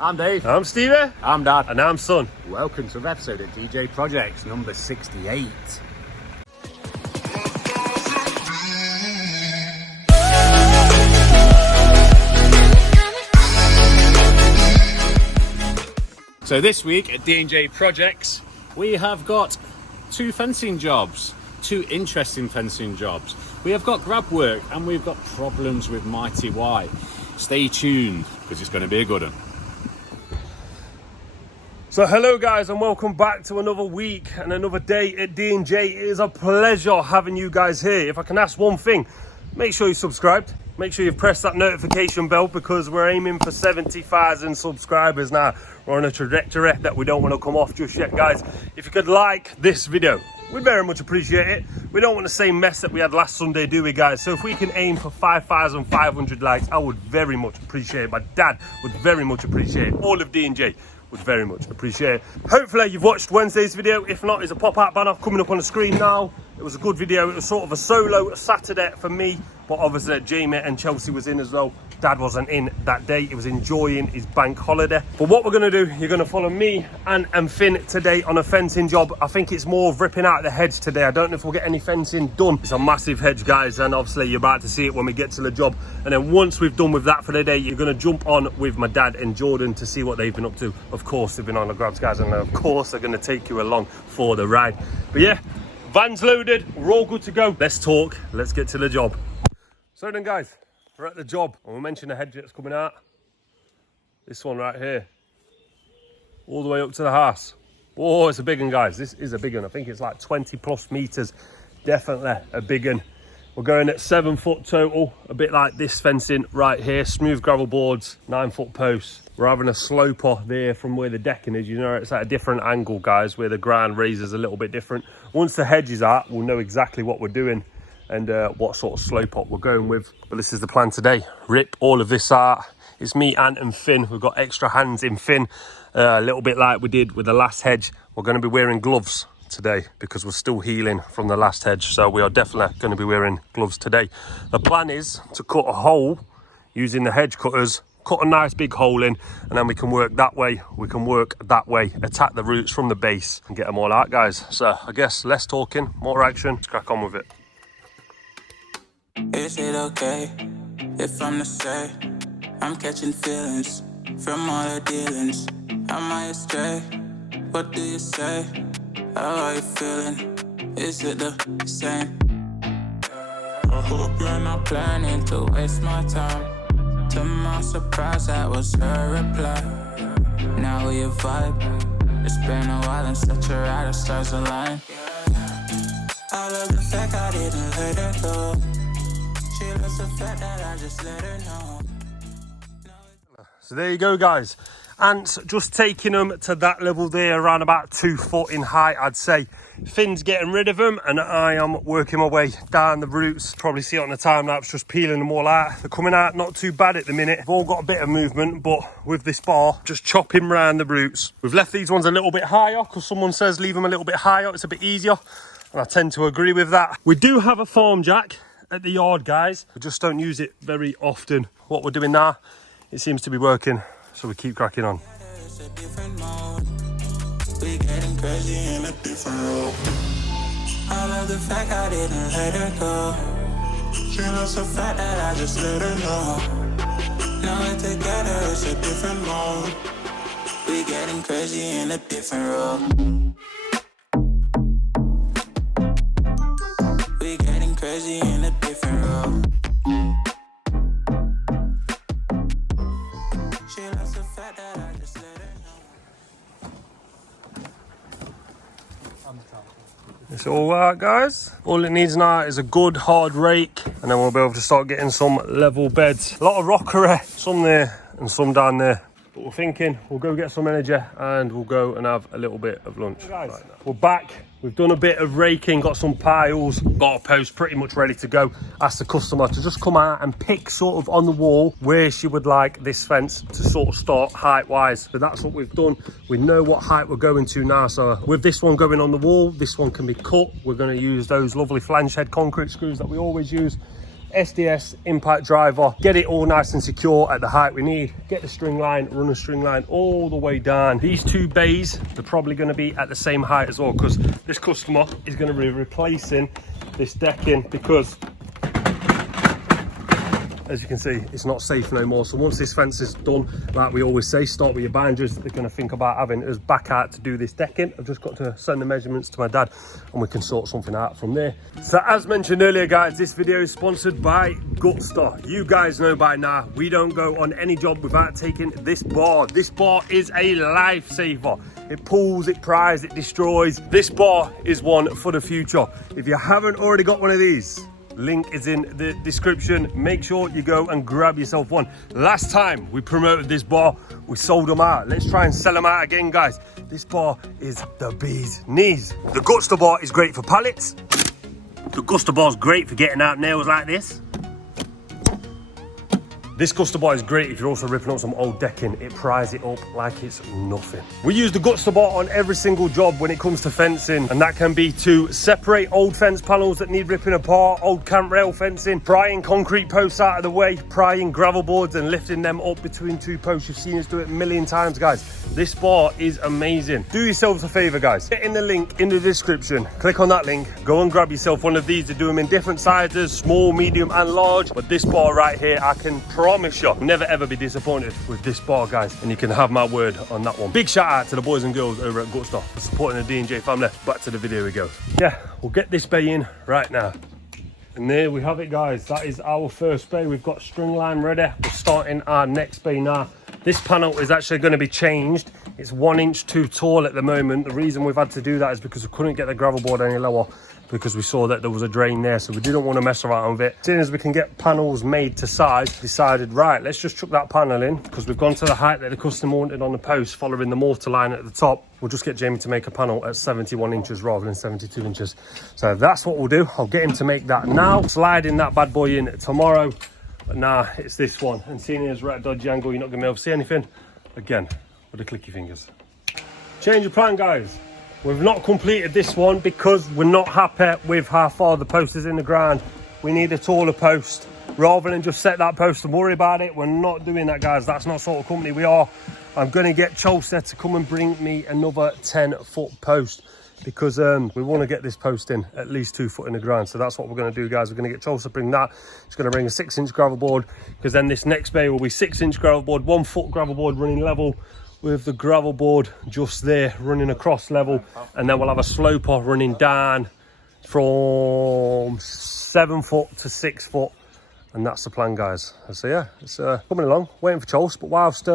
I'm Dave. I'm Stevie. I'm Dad. And I'm Son. Welcome to an episode of DJ Projects number 68. So this week at D&J Projects, we have got two fencing jobs, two interesting fencing jobs. We have got grab work and we've got problems with Mighty Y. Stay tuned because it's going to be a good one. So hello guys and welcome back to another week and another day at D&J. It is a pleasure having you guys here. If I can ask one thing, make sure you're subscribed. Make sure you've pressed that notification bell because we're aiming for 70,000 subscribers now. We're on a trajectory that we don't want to come off just yet, guys. If you could like this video, we'd very much appreciate it. We don't want the same mess that we had last Sunday, do we, guys? So if we can aim for 5,500 likes, I would very much appreciate it. My dad would very much appreciate it. All of D&J would very much appreciate it. Hopefully you've watched Wednesday's video. If not, there's a pop-out banner coming up on the screen now. It was a good video. It was sort of a solo Saturday for me, but obviously Jamie and Chelsea was in as well. Dad wasn't in that day. He was enjoying his bank holiday. But what we're going to do, you're going to follow me and Finn today on a fencing job. I think it's more of ripping out the hedge today. I don't know if we'll get any fencing done. It's a massive hedge, guys, and obviously you're about to see it when we get to the job. And then once we've done with that for the day, you're going to jump on with my dad and Jordan to see what they've been up to. Of course, they've been on the grabs, guys, and of course they're going to take you along for the ride. But yeah, van's loaded. We're all good to go. Let's talk. Let's get to the job. So then, guys, we're at the job, and we mentioned the hedge that's coming out. This one right here, all the way up to the house. Oh, it's a big one, guys. This is a big one. I think it's like 20 plus meters. Definitely a big one. We're going at 7 foot total, a bit like this fencing right here. Smooth gravel boards, 9 foot posts. We're having a sloper there from where the decking is. You know, it's at a different angle, guys, where the ground raises a little bit different. Once the hedge is out, we'll know exactly what we're doing and what sort of slope up we're going with. But this is the plan today. Rip all of this out. It's me, Ant and Finn. We've got extra hands in Finn, a little bit like we did with the last hedge. We're going to be wearing gloves today because we're still healing from the last hedge, so we are definitely going to be wearing gloves today. The plan is to cut a hole using the hedge cutters, cut a nice big hole in, and then we can work that way, we can work that way, attack the roots from the base and get them all out, guys. So I guess less talking, more action. Let's crack on with it. Is it okay if I'm to say I'm catching feelings from all the dealings? Am I astray? What do you say? How are you feeling? Is it the same? I hope you're not planning to waste my time. To my surprise, that was her reply. Now we vibe. It's been a while and such a ride, the stars align. I love the fact I didn't let her go. She loves the fact that I just let her know. So there you go, guys. Ants just taking them to that level there, around about 2 foot in height, I'd say. Finn's getting rid of them and I am working my way down the roots. Probably see it on the time lapse, just peeling them all out. They're coming out not too bad at the minute. They've all got a bit of movement, but with this bar, just chopping round the roots. We've left these ones a little bit higher because someone says leave them a little bit higher, it's a bit easier. And I tend to agree with that. We do have a farm jack at the yard, guys. We just don't use it very often. What we're doing now, it seems to be working, so we keep cracking on. It's a different mode. We getting crazy in a different role. I love the fact I didn't let her go. She loves the fact that I just let her know. Now we're together, it's a different mode. We getting crazy in a different role. We getting crazy in a different role. She loves the fact that I just let her know. It's all right, guys. All it needs now is a good hard rake and then we'll be able to start getting some level beds. A lot of rockery, some there and some down there. But we're thinking we'll go get some energy and we'll go and have a little bit of lunch. Guys, right now. We're back. We've done a bit of raking, got some piles, got a post pretty much ready to go. Asked the customer to just come out and pick sort of on the wall where she would like this fence to sort of start height-wise. So that's what we've done. We know what height we're going to now. So with this one going on the wall, this one can be cut. We're going to use those lovely flange head concrete screws that we always use. SDS impact driver, get it all nice and secure at the height we need, get the string line, run the string line all the way down. These two bays, they're probably going to be at the same height as well, because this customer is going to be replacing this decking, because as you can see, it's not safe no more. So once this fence is done, like we always say, start with your boundaries. They're going to think about having us back out to do this decking. I've just got to send the measurements to my dad and we can sort something out from there. So as mentioned earlier, guys, this video is sponsored by Gutster. You guys know by now, we don't go on any job without taking this bar. This bar is a lifesaver. It pulls, it pries, it destroys. This bar is one for the future. If you haven't already got one of these, link is in the description. Make sure you go and grab yourself one. Last time we promoted this bar, we sold them out. Let's try and sell them out again, guys. This bar is the bee's knees. The Gutster bar is great for pallets. The Gutster bar is great for getting out nails like this. This Gutster bar is great if you're also ripping up some old decking. It pries it up like it's nothing. We use the Gutster bar on every single job when it comes to fencing, and that can be to separate old fence panels that need ripping apart, old camp rail fencing, prying concrete posts out of the way, prying gravel boards and lifting them up between two posts. You've seen us do it a million times, guys. This bar is amazing. Do yourselves a favor, guys. Get in the link in the description. Click on that link. Go and grab yourself one of these. They do them in different sizes, small, medium and large. But this bar right here, I can promise you, never ever be disappointed with this bar, guys, and you can have my word on that one. Big shout out to the boys and girls over at Gutster for supporting the D&J family. Back to the video we go. Yeah, we'll get this bay in right now. And there we have it, guys. That is our first bay. We've got string line ready. We're starting our next bay now. This panel is actually going to be changed. It's 1 inch too tall at the moment. The reason we've had to do that is because we couldn't get the gravel board any lower, because we saw that there was a drain there, so we didn't want to mess around with it. As soon as we can get panels made to size, decided, right, let's just chuck that panel in, because we've gone to the height that the customer wanted on the post, following the mortar line at the top. We'll just get Jamie to make a panel at 71 inches rather than 72 inches. So that's what we'll do. I'll get him to make that now, sliding that bad boy in tomorrow. But nah, it's this one. And seeing as we're at a dodgy angle, you're not gonna be able to see anything. Again, with the clicky fingers. Change of plan, guys. We've not completed this one because we're not happy with how far the post is in the ground. We need a taller post. Rather than just set that post and worry about it, we're not doing that, guys. That's not sort of company we are. I'm going to get Chelsea to come and bring me another 10-foot post, because we want to get this post in at least 2 foot in the ground. So that's what we're going to do, guys. We're going to get Chelsea to bring that. He's going to bring a 6-inch gravel board, because then this next bay will be 6-inch gravel board, 1 foot gravel board running level, with the gravel board just there running across level, and then we'll have a sloper running down from 7 foot to 6 foot, and that's the plan, guys. So yeah, it's coming along, waiting for Chelsea. But whilst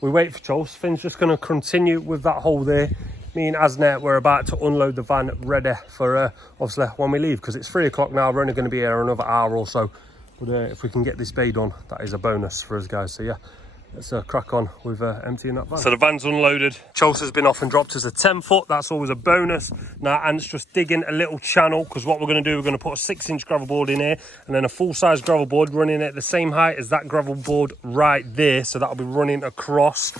we wait for Chelsea, Finn's just going to continue with that hole there. Me and Asnet, we're about to unload the van ready for obviously when we leave, because it's 3 o'clock now. We're only going to be here another hour or so, but if we can get this bay done, that is a bonus for us, guys. So yeah, let's crack on with emptying that van. So the van's unloaded. Chelsea's been off and dropped us a 10 foot. That's always a bonus. Now Ant's just digging a little channel, because what we're going to do, we're going to put a 6-inch gravel board in here, and then a full-size gravel board running at the same height as that gravel board right there. So that'll be running across,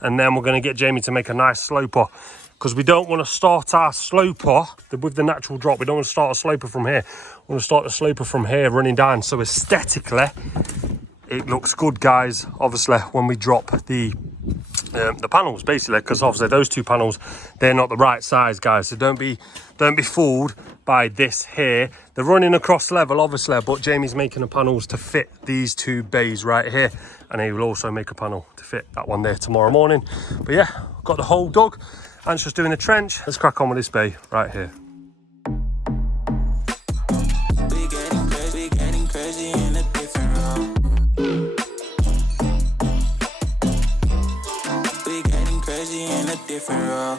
and then we're going to get Jamie to make a nice sloper, because we don't want to start our sloper with the natural drop. We don't want to start a sloper from here. We want to start a sloper from here running down, so aesthetically it looks good, guys, obviously when we drop the panels, basically, because obviously those 2 panels, they're not the right size, guys. So don't be fooled by this here. They're running across level, obviously, but Jamie's making the panels to fit these 2 bays right here, and he will also make a panel to fit that one there tomorrow morning. But yeah, got the hole dug, and just doing the trench. Let's crack on with this bay right here. Different role.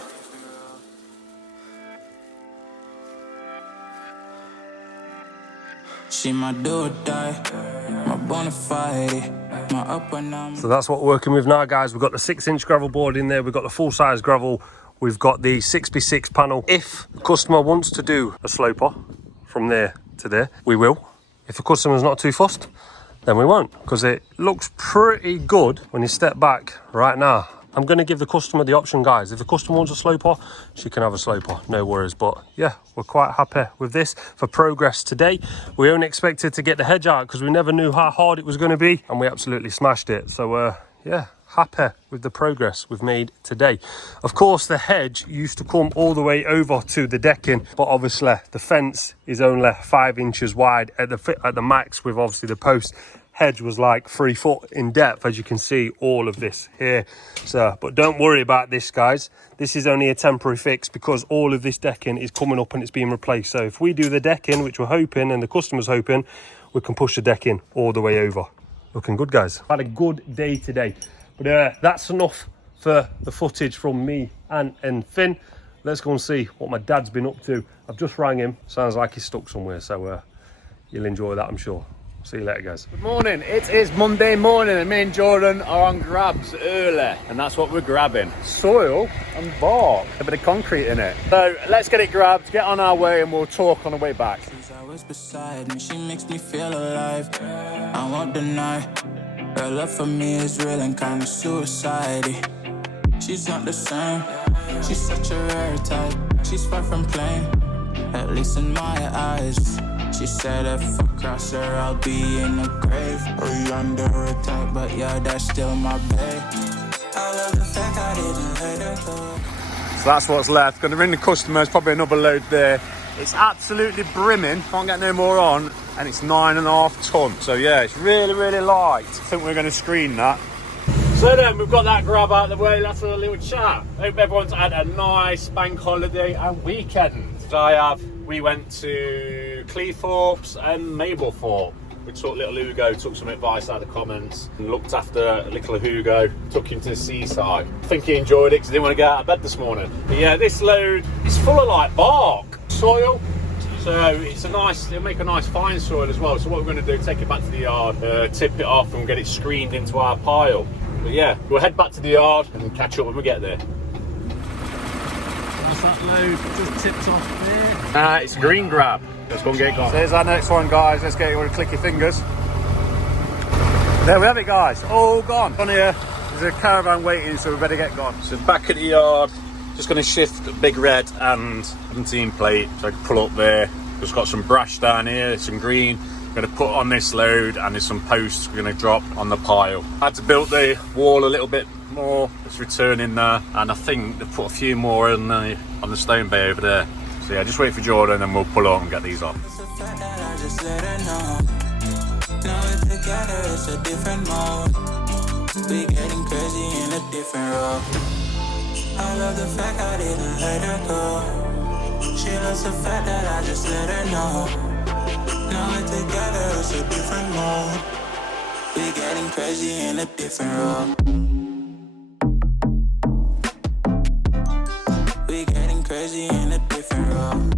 She my do or die, my bona fide, my up and down. So that's what we're working with now, guys. We've got the 6-inch gravel board in there. We've got the full-size gravel. We've got the 6x6 panel. If the customer wants to do a sloper from there to there, we will. If the customer's not too fussed, then we won't, because it looks pretty good when you step back right now. I'm going to give the customer the option, guys. If the customer wants a sloper, she can have a sloper, no worries. But yeah, we're quite happy with this for progress today. We only expected to get the hedge out because we never knew how hard it was going to be, and we absolutely smashed it. So yeah, happy with the progress we've made today. Of course, the hedge used to come all the way over to the decking, but obviously the fence is only 5 inches wide at the max, with obviously the post. Hedge was like 3 foot in depth, as you can see all of this here. So, but don't worry about this, guys. This is only a temporary fix because all of this decking is coming up and it's being replaced. So if we do the decking, which we're hoping and the customer's hoping, we can push the decking all the way over. Looking good, guys. Had a good day today. But that's enough for the footage from me and Finn. Let's go and see what my dad's been up to. I've just rang him. Sounds like he's stuck somewhere. So you'll enjoy that, I'm sure. See you later, guys. Good morning. It is Monday morning and me and Jordan are on grabs early, and that's what we're grabbing: soil and bark, a bit of concrete in it. So let's get it grabbed, get on our way, and we'll talk on the way back. She's always beside me, she makes me feel alive. I won't deny, her love for me is real and kinda suicide-y. She's not the same, she's such a rare type. She's far from plain, at least in my eyes. She said if I cross her, I'll be in the grave or under attack, but yeah, that's still my babe. I love the fact I didn't let her go. So that's what's left. Going to ring the customers, probably another load there. It's absolutely brimming, can't get no more on, and it's 9.5 ton. So yeah, it's really, really light. I think we're going to screen that. So then we've got that grab out of the way. Let's have a little chat. Hope everyone's had a nice bank holiday and weekend. We went to Cleethorpes and Mablethorpe. We took little Hugo, took some advice out of the comments, and looked after little Hugo, took him to the seaside. I think he enjoyed it because he didn't want to get out of bed this morning. But yeah, this load is full of like bark, soil. So it's a nice, it'll make a nice fine soil as well. So what we're going to do, take it back to the yard, tip it off and get it screened into our pile. But yeah, we'll head back to the yard and catch up when we get there. That's that load just tipped off there. It's a green grab. Let's go and get it gone. So here's our next one, guys. Let's get it with a click your fingers. There we have it, guys. All gone. On here, there's a caravan waiting, so we better get gone. So back at the yard, just going to shift Big Red and 17 plate so I can pull up there. Just got some brash down here, some green. Going to put on this load, and there's some posts we're going to drop on the pile. I had to build the wall a little bit more. It's returning there, and I think they've put a few more on the stone bay over there. So yeah, just wait for Jordan and we'll pull on and get these off. It's a fact that I just let her know. Now we're together, it's a different mode. We getting crazy in a different role. I love the fact I didn't let her go. She loves the fact that I just let her know. Now we're together, it's a different mode. We getting crazy in a different role. We getting crazy in a different role.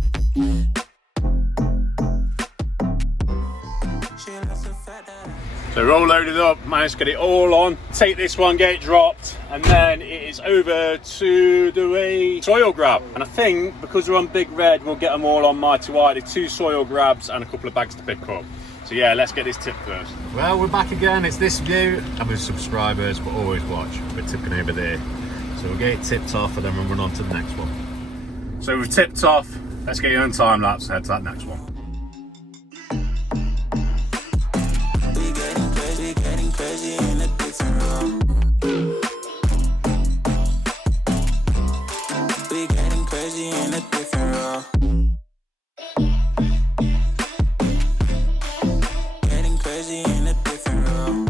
She loves the fact that So we're all loaded up, managed to get it all on. Take this one, get it dropped, and then it is over to do a soil grab. And I think because we're on Big Red, we'll get them all on Mighty Whitey. 2 soil grabs and a couple of bags to pick up. So yeah, let's get this tip first. Well, we're back again. It's this view. I'm with subscribers, but always watch. We're tipping over there. So we'll get it tipped off and then we'll run on to the next one. So we've tipped off. Let's get you on time lapse, head to that next one. crazy in a different role. We getting crazy in a different role. Getting crazy in a different role.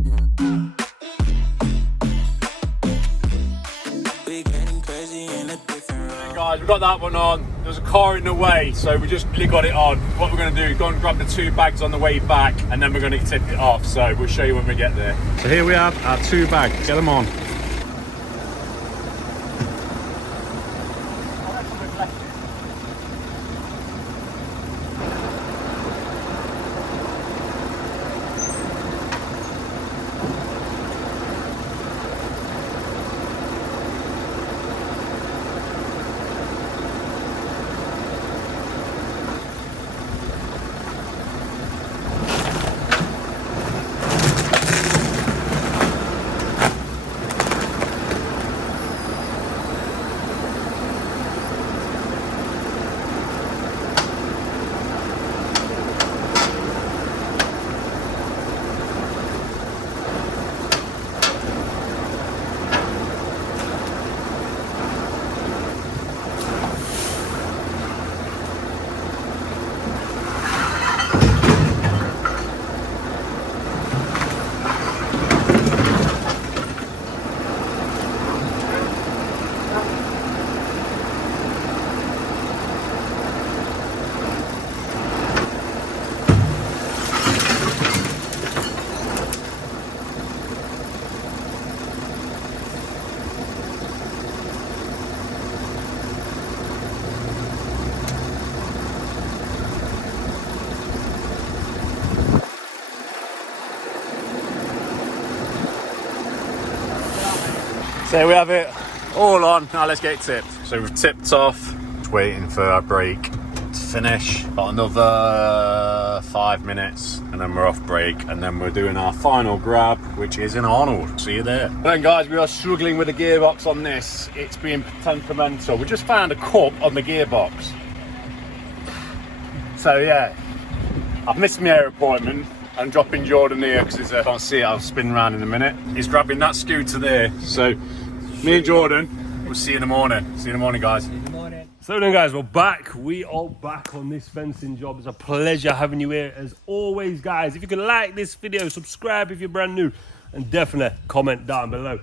We getting crazy in a different role. Hey guys, we got that one on. There's a car in the way, so we just really got it on. What we're going to do is go and grab the 2 bags on the way back, and then we're going to tip it off. So we'll show you when we get there. So here we have our 2 bags. Get them on. There we have it, all on. Now let's get it tipped. So we've tipped off, just waiting for our break to finish. Got another 5 minutes and then we're off break, and then we're doing our final grab, which is in Arnold. See you there. And then guys, we are struggling with the gearbox on this. It's been temperamental. We just found a cup on the gearbox. So yeah, I've missed my air appointment. I'm dropping Jordan here because I can't see it. I'll spin around in a minute. He's grabbing that scooter there. So me and Jordan, we'll see you in the morning. See you in the morning, guys. See you in the morning. So then guys, we're back. We are back on this fencing job. It's a pleasure having you here as always, guys. If you can like this video, subscribe if you're brand new, and definitely comment down below.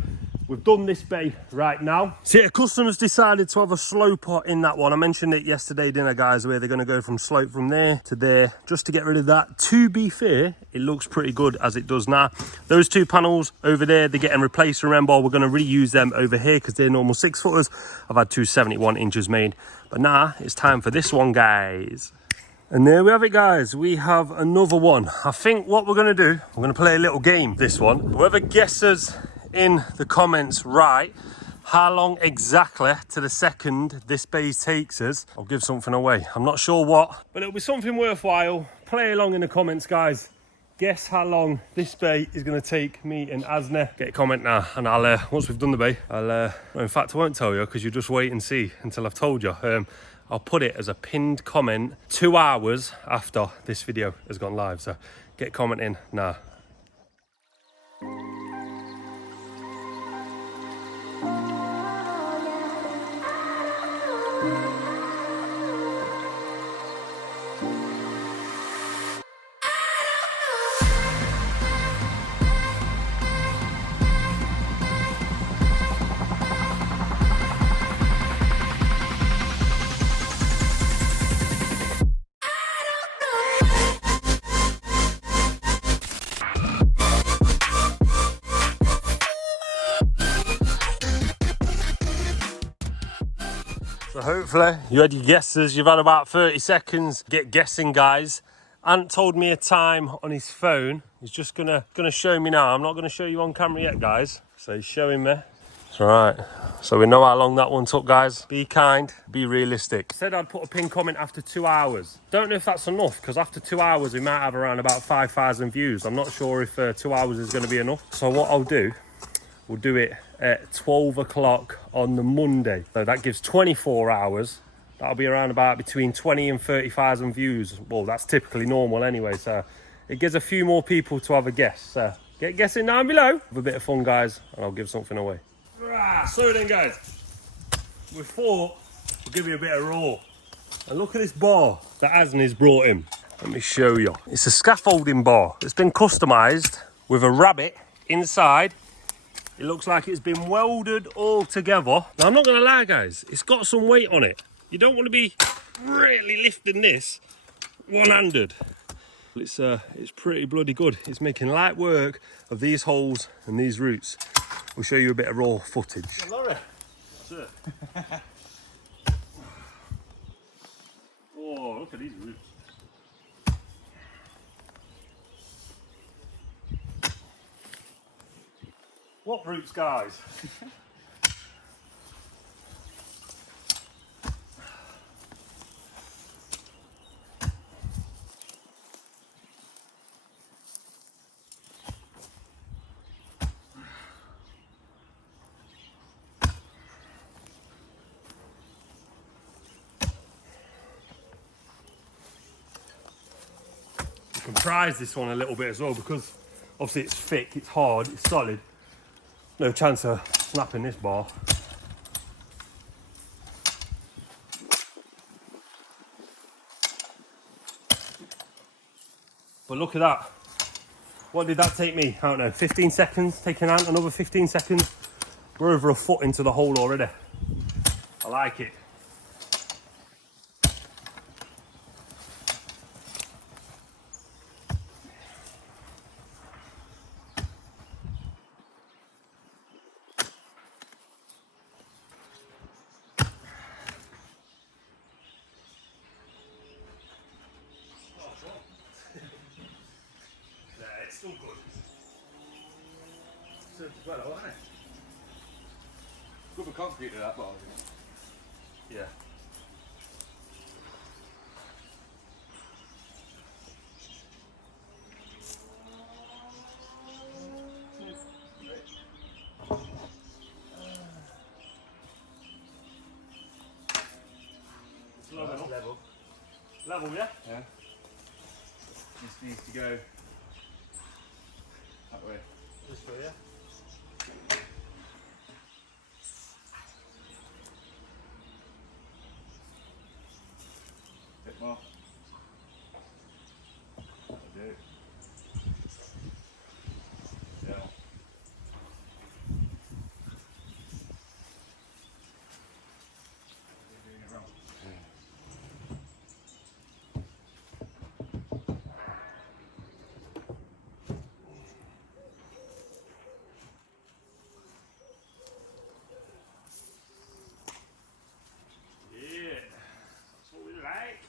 We've done this bay right now. See, a customer's decided to have a sloper in that one. I mentioned it yesterday dinner, guys, where they're going to go from slope from there to there just to get rid of that. To be fair, it looks pretty good as it does now. Those two panels over there, they're getting replaced. Remember, we're going to reuse them over here because they're normal 6-footers. I've had two 71 inches made. But now it's time for this one, guys. And there we have it, guys. We have another one. I think what we're going to do, we're going to play a little game, this one. Whoever guesses in the comments right how long exactly to the second this base takes us, I'll give something away. I'm not sure what, but it'll be something worthwhile. Play along in the comments, guys. Guess how long this bay is going to take me and Asna. Get a comment now, and I'll once we've done the bay, I'll in fact I won't tell you because you just wait and see until I've told you. I'll put it as a pinned comment 2 hours after this video has gone live, so get a comment in now. So hopefully you had your guesses. You've had about 30 seconds. Get guessing, guys. Ant told me a time on his phone. He's just gonna show me now. I'm not gonna show you on camera yet, guys. So he's showing me. It's all right. So we know how long that one took, guys. Be kind, be realistic. Said I'd put a pin comment after 2 hours. Don't know if that's enough, because after 2 hours we might have around about 5,000 views. I'm not sure if 2 hours is gonna be enough. So what I'll do, we'll do it at 12 o'clock on the Monday. So that gives 24 hours. That'll be around about between 20 and 30,000 views. Well, that's typically normal anyway, so it gives a few more people to have a guess. So get guessing down below. Have a bit of fun, guys, and I'll give something away. So then, guys, we thought we'll give you a bit of raw. And look at this bar that Asna's brought in. Let me show you. It's a scaffolding bar. It's been customised with a rabbit inside. It looks like it's been welded all together. Now, I'm not going to lie, guys. It's got some weight on it. You don't want to be really lifting this one-handed. It's pretty bloody good. It's making light work of these holes and these roots. We'll show you a bit of raw footage. LORRY. Sir. Oh, look at these roots. What roots, guys? You can prize this one a little bit as well, because obviously it's thick, it's hard, it's solid. No chance of snapping this bar. But look at that. What did that take me? I don't know, 15 seconds? Taking out another 15 seconds. We're over a foot into the hole already. I like it. It's still good. Serves well, isn't it? Good for concrete to that, but Yeah. It's low enough. level. Level, yeah? Yeah. Just needs to go that way. This way, yeah? Bit more. That'll do. Yeah. Yeah. That's what we like.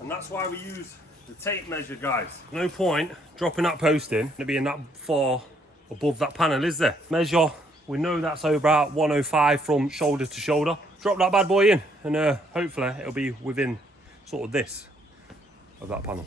And that's why we use the tape measure, guys. No point dropping that post in to be in that far above that panel, is there? Measure, we know that's over about 105 from shoulder to shoulder. Drop that bad boy in and hopefully it'll be within sort of this of that panel.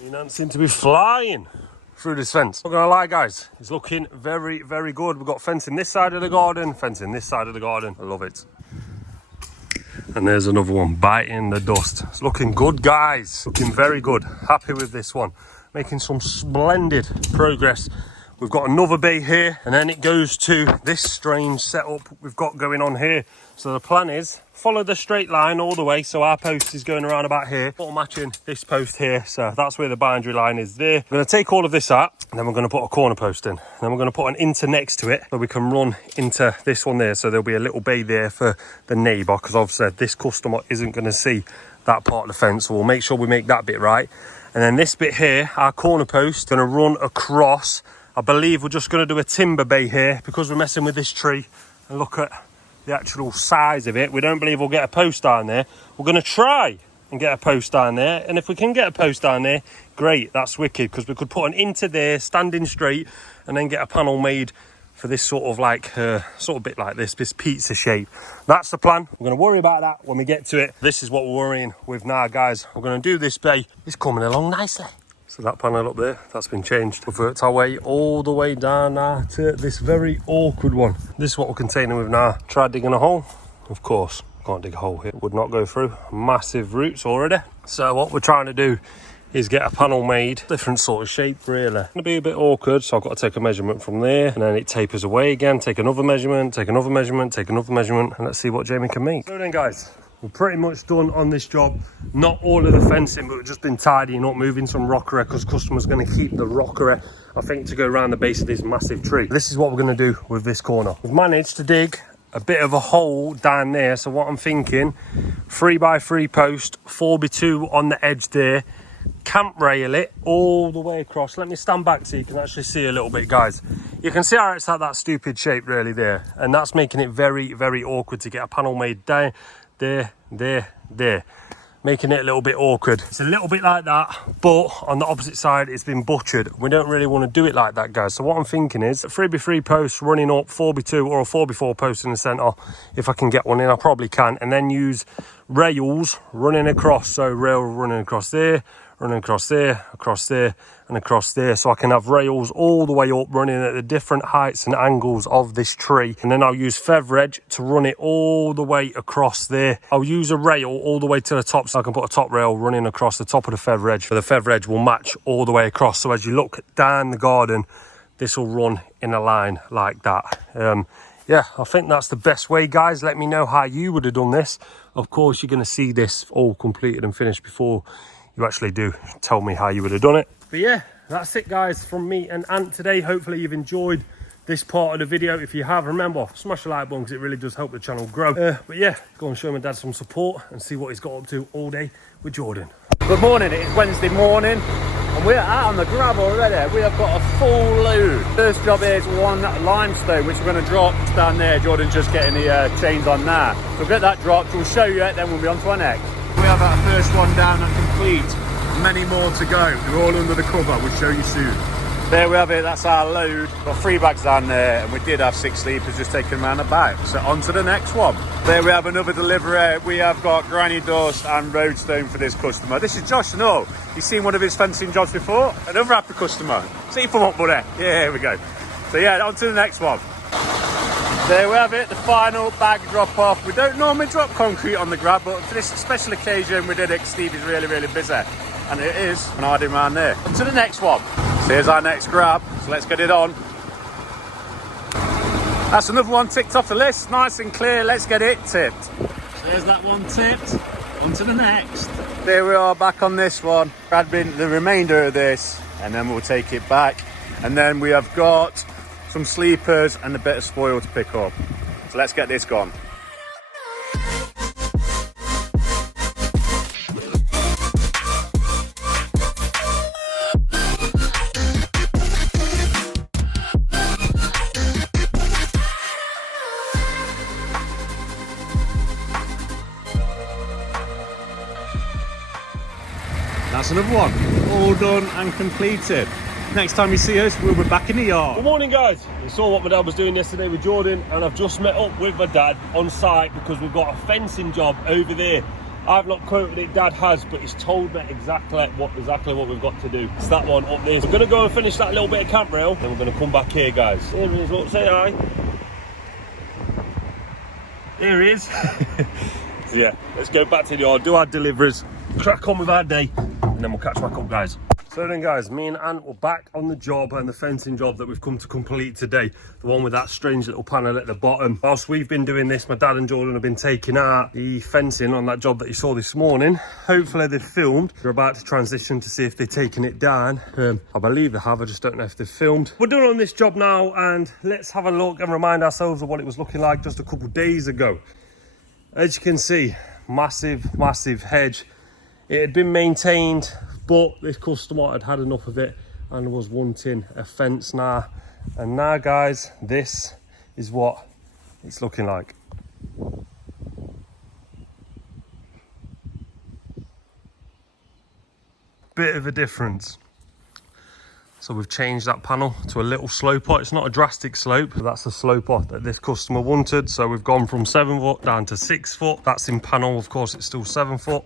You don't seem to be flying through this fence. Not gonna lie, guys, it's looking very, very good. We've got fencing this side of the garden, fencing this side of the garden. I love it. And there's another one biting the dust. It's looking good, guys. Looking very good. Happy with this one. Making some splendid progress. We've got another bay here, and then it goes to this strange setup we've got going on here. So the plan is follow the straight line all the way. So our post is going around about here, all matching this post here. So that's where the boundary line is there. We're going to take all of this out, and then we're going to put a corner post in. And then we're going to put an inter next to it, so we can run into this one there. So there'll be a little bay there for the neighbour, because I've said this customer isn't going to see that part of the fence. So we'll make sure we make that bit right. And then this bit here, our corner post, going to run across. I believe we're just going to do a timber bay here because we're messing with this tree. And look at the actual size of it. We don't believe we'll get a post down there. We're going to try and get a post down there. And if we can get a post down there, great. That's wicked, because we could put an into there, standing straight, and then get a panel made for this sort of like, sort of bit like this pizza shape. That's the plan. We're going to worry about that when we get to it. This is what we're worrying with now, guys. We're going to do this bay. It's coming along nicely. So that panel up there, that's been changed. We've worked our way all the way down now to this very awkward one. This is what we're containing with now. Try digging a hole. Of course, can't dig a hole here. Would not go through. Massive roots already. So what we're trying to do is get a panel made, different sort of shape really. It's gonna be a bit awkward, so I've got to take a measurement from there, and then it tapers away again, take another measurement, take another measurement, take another measurement, and let's see what Jamie can make. So then, guys, we're pretty much done on this job. Not all of the fencing, but we've just been tidying up, moving some rockery, because customers going to keep the rockery, I think, to go around the base of this massive tree. This is what we're going to do with this corner. We've managed to dig a bit of a hole down there, so what I'm thinking, 3x3 post, 4x2 on the edge there, camp rail it all the way across. Let me stand back so you can actually see a little bit, guys. You can see how it's at that stupid shape really there, and that's making it very, very awkward to get a panel made down there, making it a little bit awkward. It's a little bit like that, but on the opposite side it's been butchered. We don't really want to do it like that, guys. So what I'm thinking is a 3x3 post running up, 4x2 or a 4x4 post in the center. If I can get one in, I probably can, and then use rails running across. So rail running across there, running across there, across there, and across there. So I can have rails all the way up running at the different heights and angles of this tree. And then I'll use Hedge to run it all the way across there. I'll use a rail all the way to the top so I can put a top rail running across the top of the Hedge. But the Hedge will match all the way across. So as you look down the garden, this will run in a line like that. Yeah, I think that's the best way, guys. Let me know how you would have done this. Of course, you're going to see this all completed and finished before you actually do tell me how you would have done it. But yeah, that's it, guys, from me and Ant today. Hopefully you've enjoyed this part of the video. If you have, remember, smash the like button because it really does help the channel grow. But yeah, go and show my dad some support and see what he's got up to all day with Jordan. Good morning, it is Wednesday morning and we're out on the grab already. We have got a full load. First job is one limestone which we're going to drop down there. Jordan's just getting the chains on that. We'll get that dropped, we'll show you it, then we'll be on to our next. We have our first one down and complete. Many more to go. They're all under the cover, we'll show you soon. There we have it, that's our load. Got 3 bags down there and we did have 6 sleepers just taken around the back. So on to the next one. There we have another delivery. We have got granny dust and roadstone for this customer. This is Josh and all. You've seen one of his fencing jobs before? Another happy customer. See if I'm up, buddy. Yeah, here we go. So yeah, on to the next one. There we have it, the final bag drop off. We don't normally drop concrete on the grab, but for this special occasion we did it. Steve is really busy. And it is when I do around there. On to the next one. So here's our next grab, so let's get it on. That's another one ticked off the list, nice and clear, let's get it tipped. So there's that one tipped, on to the next. There we are, back on this one. Grabbing the remainder of this, and then we'll take it back. And then we have got some sleepers and a bit of spoil to pick up. So let's get this gone. That's another one, all done and completed. Next time you see us, we'll be back in the yard. Good morning, guys. You saw what my dad was doing yesterday with Jordan, and I've just met up with my dad on site because we've got a fencing job over there. I've not quoted it, Dad has, but he's told me exactly what we've got to do. It's that one up there. So we're going to go and finish that little bit of camp rail, then we're going to come back here, guys. Here he is, look, say hi. Here he is. So yeah, let's go back to the yard, do our deliveries, crack on with our day, and then we'll catch back up, guys. So then, guys, me and Ant were back on the job, and the fencing job that we've come to complete today, the one with that strange little panel at the bottom. Whilst we've been doing this, my dad and Jordan have been taking out the fencing on that job that you saw this morning. Hopefully they've filmed. We're about to transition to see if they're taking it down. I believe they have, I just don't know if they've filmed. We're done on this job now, and let's have a look and remind ourselves of what it was looking like just a couple of days ago. As you can see, massive hedge. It had been maintained, but this customer had had enough of it and was wanting a fence now. And now, guys, this is what it's looking like. Bit of a difference. So we've changed that panel to a little sloper. It's not a drastic slope, but that's the sloper that this customer wanted. So we've gone from 7 foot down to 6 foot. That's in panel, of course, it's still 7 foot.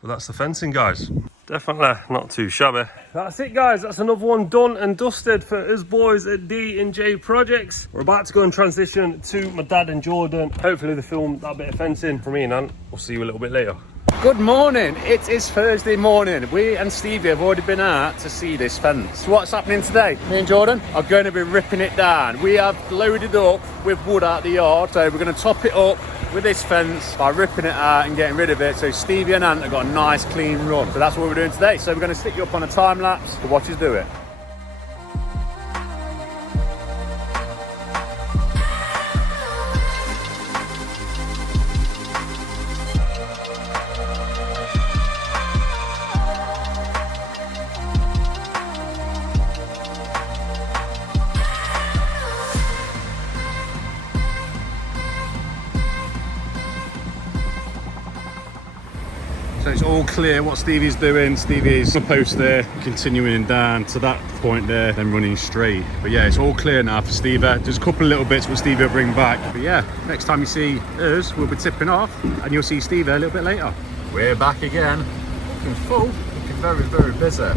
But that's the fencing, guys. Definitely not too shabby. That's it, guys. That's another one done and dusted for us boys at D&J Projects. We're about to go and transition to my dad and Jordan. Hopefully they filmed that bit of fencing for me and Ant. We'll see you a little bit later. Good morning, it is Thursday morning. We and Stevie have already been out to see this fence. What's happening today? Me and Jordan are going to be ripping it down. We have loaded up with wood out the yard, so we're going to top it up with this fence by ripping it out and getting rid of it. So Stevie and Ant have got a nice clean run. So that's what we're doing today. So we're going to stick you up on a time lapse to watch us do it. So it's all clear what Stevie's doing. Stevie's on the post there, continuing down to that point there, then running straight. But yeah, it's all clear now for Stevie. There's a couple of little bits what Stevie will bring back. But yeah, next time you see us, we'll be tipping off and you'll see Stevie a little bit later. We're back again, looking full, looking very, very busy.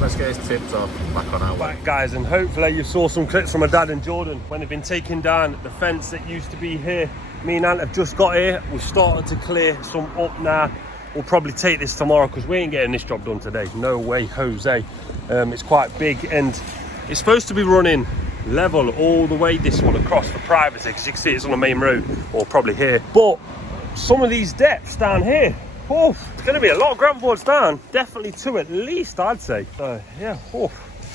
Let's get his tips off, back on our way. Back guys, and hopefully you saw some clips from my dad and Jordan when they've been taking down the fence that used to be here. Me and Ant have just got here. We've started to clear some up now. We'll probably take this tomorrow because we ain't getting this job done today. No way, Jose. It's quite big and it's supposed to be running level all the way this one across for privacy, because you can see it's on the main road, or probably here. But some of these depths down here, oh, it's going to be a lot of gravel boards down. Definitely two at least, I'd say. Yeah, oh.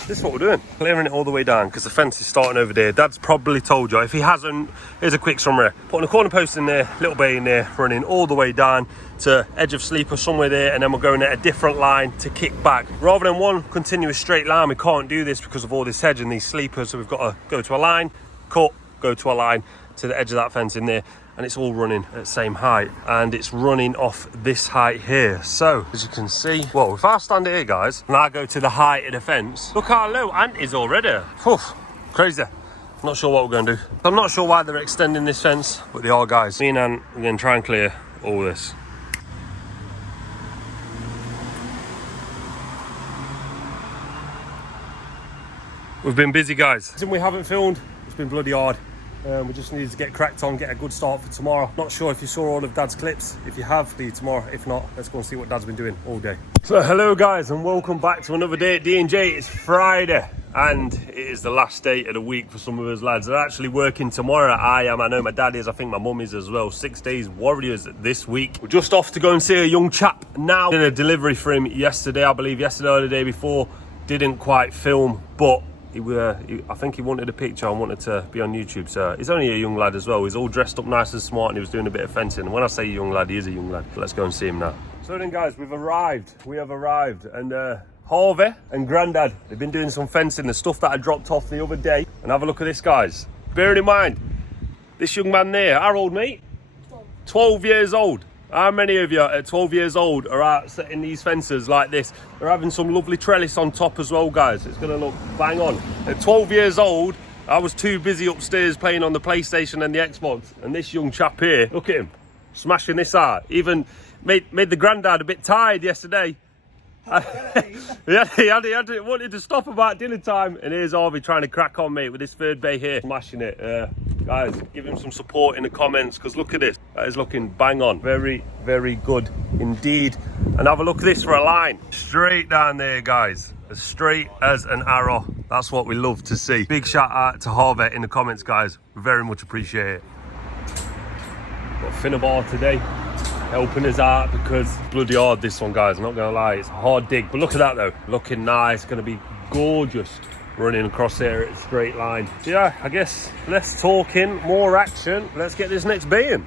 This is what we're doing, clearing it all the way down because the fence is starting over there. Dad's probably told you. If he hasn't, here's a quick summary. Putting a corner post in there, little bay in there, running all the way down to edge of sleeper somewhere there, and then we're going at a different line to kick back. Rather than one continuous straight line, we can't do this because of all this hedge and these sleepers, so we've got to go to a line, cut, go to a line to the edge of that fence in there, and it's all running at the same height, and it's running off this height here. So as you can see, well, if I stand here guys and I go to the height of the fence, look how low Ant is already. Oof, crazy. I'm not sure what we're going to do. I'm not sure why they're extending this fence, but they are guys. Me and Ant are going to try and clear all this. We've been busy guys. Since we haven't filmed, it's been bloody hard. We just needed to get cracked on, get a good start for tomorrow. Not sure if you saw all of Dad's clips. If you have, see you tomorrow. If not, let's go and see what Dad's been doing all day. So hello guys, and welcome back to another day at D&J. It's Friday and it is the last day of the week for some of us lads. They're actually working tomorrow. I am, I know my dad is, I think my mum is as well. 6 days warriors this week. We're just off to go and see a young chap now. Did a delivery for him yesterday, I believe yesterday or the day before. Didn't quite film, but I think he wanted a picture and wanted to be on YouTube. So he's only a young lad as well. He's all dressed up nice and smart, and he was doing a bit of fencing. And when I say young lad, he is a young lad. Let's go and see him now. So then guys, we've arrived. We have arrived, and Harvey and Grandad, they've been doing some fencing, the stuff that I dropped off the other day. And have a look at this guys. Bearing in mind, this young man there, how old mate? 12 years old. How many of you at 12 years old are out setting these fences like this? They're having some lovely trellis on top as well, guys. It's going to look bang on. At 12 years old, I was too busy upstairs playing on the PlayStation and the Xbox. And this young chap here, look at him, smashing this out. Even made the granddad a bit tired yesterday. He wanted to stop about dinner time, and here's Harvey trying to crack on, mate, with this third bay here, smashing it. Guys, give him some support in the comments, because look at this, that is looking bang on. Very, very good indeed. And have a look at this for a line, straight down there, guys, as straight as an arrow. That's what we love to see. Big shout out to Harvey in the comments, guys, very much appreciate it. Got Finnabar today helping us out, because it's bloody hard this one, guys, I'm not gonna lie, it's a hard dig. But look at that though, looking nice, gonna be gorgeous running across there at a straight line. So yeah, I guess less talking, more action. Let's get this next bay in.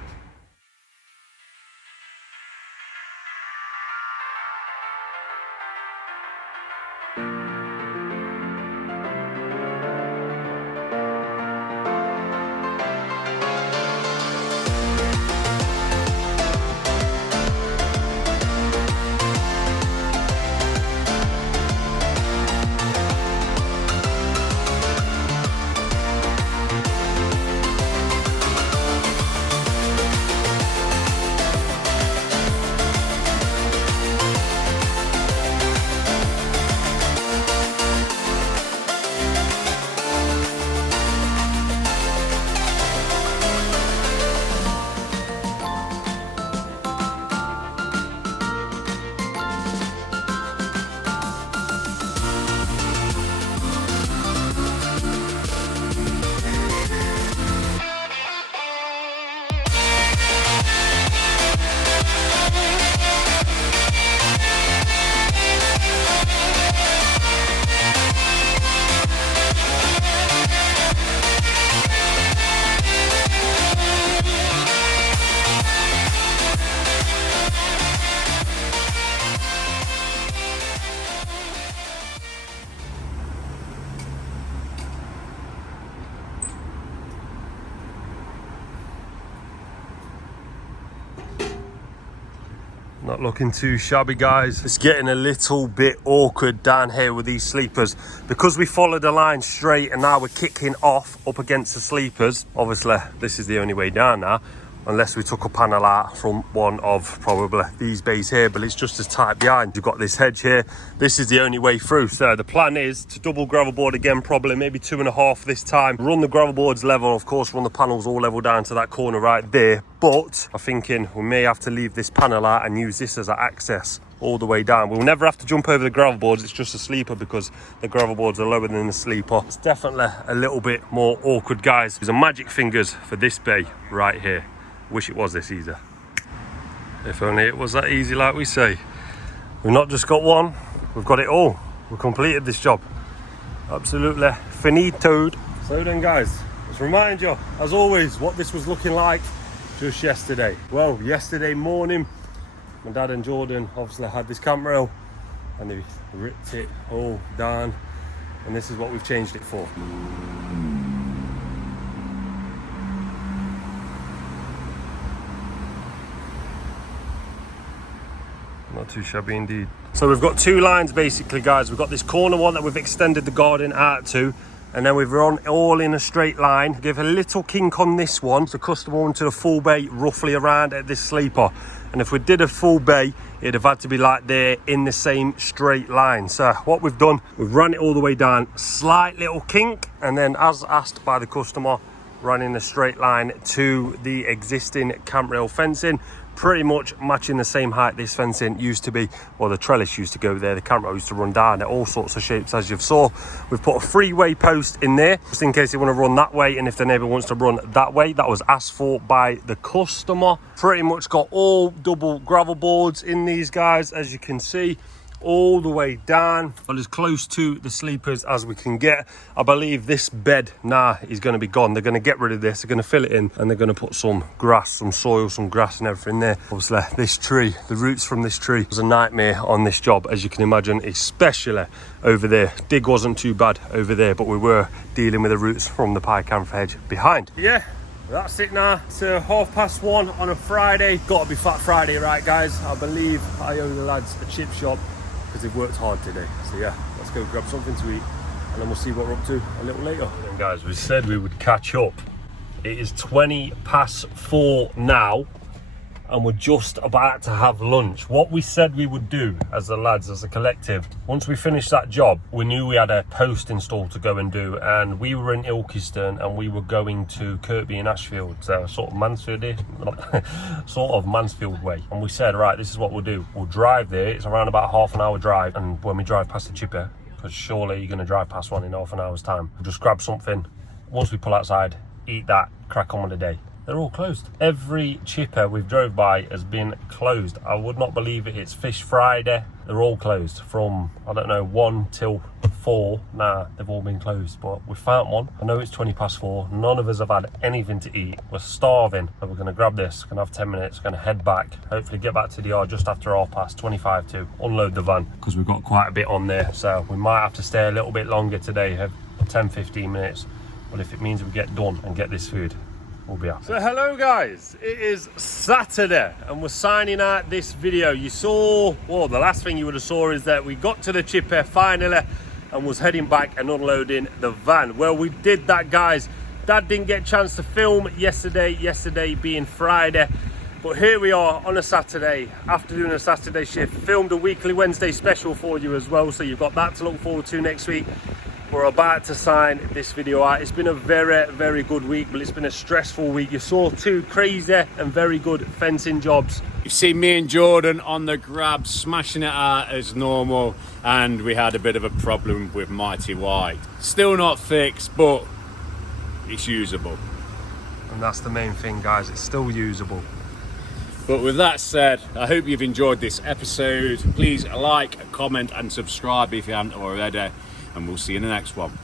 Not looking too shabby, guys. It's getting a little bit awkward down here with these sleepers. Because we followed the line straight and now we're kicking off up against the sleepers. Obviously, this is the only way down now. Unless we took a panel out from one of probably these bays here, but it's just as tight behind. You've got this hedge here. This is the only way through. So the plan is to double gravel board again, probably maybe 2.5 this time. Run the gravel boards level, of course, run the panels all level down to that corner right there. But I'm thinking we may have to leave this panel out and use this as an access all the way down. We'll never have to jump over the gravel boards. It's just a sleeper because the gravel boards are lower than the sleeper. It's definitely a little bit more awkward, guys. There's a magic fingers for this bay right here. Wish it was this easy. If only it was that easy, like we say. We've not just got one, we've got it all. We've completed this job. Absolutely finitoed. So then, guys, let's remind you, as always, what this was looking like just yesterday. Well, yesterday morning, my dad and Jordan obviously had this camp rail and they ripped it all down. And this is what we've changed it for. Not too shabby indeed. So we've got two lines basically, guys. We've got this corner one that we've extended the garden out to, and then we've run all in a straight line. Give a little kink on this one. The customer wanted a full bay roughly around at this sleeper. And if we did a full bay, it'd have had to be like there in the same straight line. So what we've done, we've run it all the way down, slight little kink, and then as asked by the customer, running a straight line to the existing camp rail fencing, pretty much matching the same height this fencing used to be. Well, the trellis used to go there, the camp rail used to run down at all sorts of shapes, as you've saw. We've put a three-way post in there just in case they want to run that way, and if the neighbour wants to run that way. That was asked for by the customer. Pretty much got all double gravel boards in these, guys, as you can see, all the way down, but as close to the sleepers as we can get. I believe this bed now is going to be gone. They're going to get rid of this, they're going to fill it in, and they're going to put some grass, some soil, some grass and everything there. Obviously this tree, the roots from this tree was a nightmare on this job, as you can imagine, especially over there. Dig wasn't too bad over there, but we were dealing with the roots from the pie camphor hedge behind. Yeah, that's it now. It's 1:30 on a Friday. Gotta be Fat Friday, right, guys? I believe I owe the lads a chip shop because they've worked hard today. So yeah, let's go grab something to eat and then we'll see what we're up to a little later. And guys, we said we would catch up. It is 4:20 now and we're just about to have lunch. What we said we would do as the lads, as a collective, once we finished that job, we knew we had a post install to go and do, and we were in Ilkeston and we were going to Kirkby in Ashfield, so sort of Mansfield sort of Mansfield way. And we said, right, this is what we'll do. We'll drive there. It's around about half an hour drive, and when we drive past the chipper, because surely you're going to drive past one in half an hour's time, we'll just grab something. Once we pull outside, eat that, crack on with the day. They're all closed. Every chipper we've drove by has been closed. I would not believe it. It's Fish Friday. They're all closed from, I don't know, 1 till 4. Nah, they've all been closed, but we found one. I know it's 4:20. None of us have had anything to eat. We're starving, but we're gonna grab this, gonna have 10 minutes, gonna head back, hopefully get back to the yard just after 25 to unload the van, because we've got quite a bit on there. So we might have to stay a little bit longer today, have 10-15 minutes. But if it means we get done and get this food, we'll be happy. So hello guys, it is Saturday and we're signing out this video. You saw, well, the last thing you would have saw is that we got to the chipper finally and was heading back and unloading the van. Well, we did that, guys. Dad didn't get a chance to film yesterday being Friday, but here we are on a Saturday after doing a Saturday shift. Filmed a weekly Wednesday special for you as well, so you've got that to look forward to next week. We're about to sign this video out. It's been a very good week, but it's been a stressful week. You saw 2 crazy and very good fencing jobs. You've seen me and Jordan on the grab, smashing it out as normal, and we had a bit of a problem with Mighty White. Still not fixed, but it's usable. And that's the main thing, guys. It's still usable. But with that said, I hope you've enjoyed this episode. Please like, comment and subscribe if you haven't already, and we'll see you in the next one.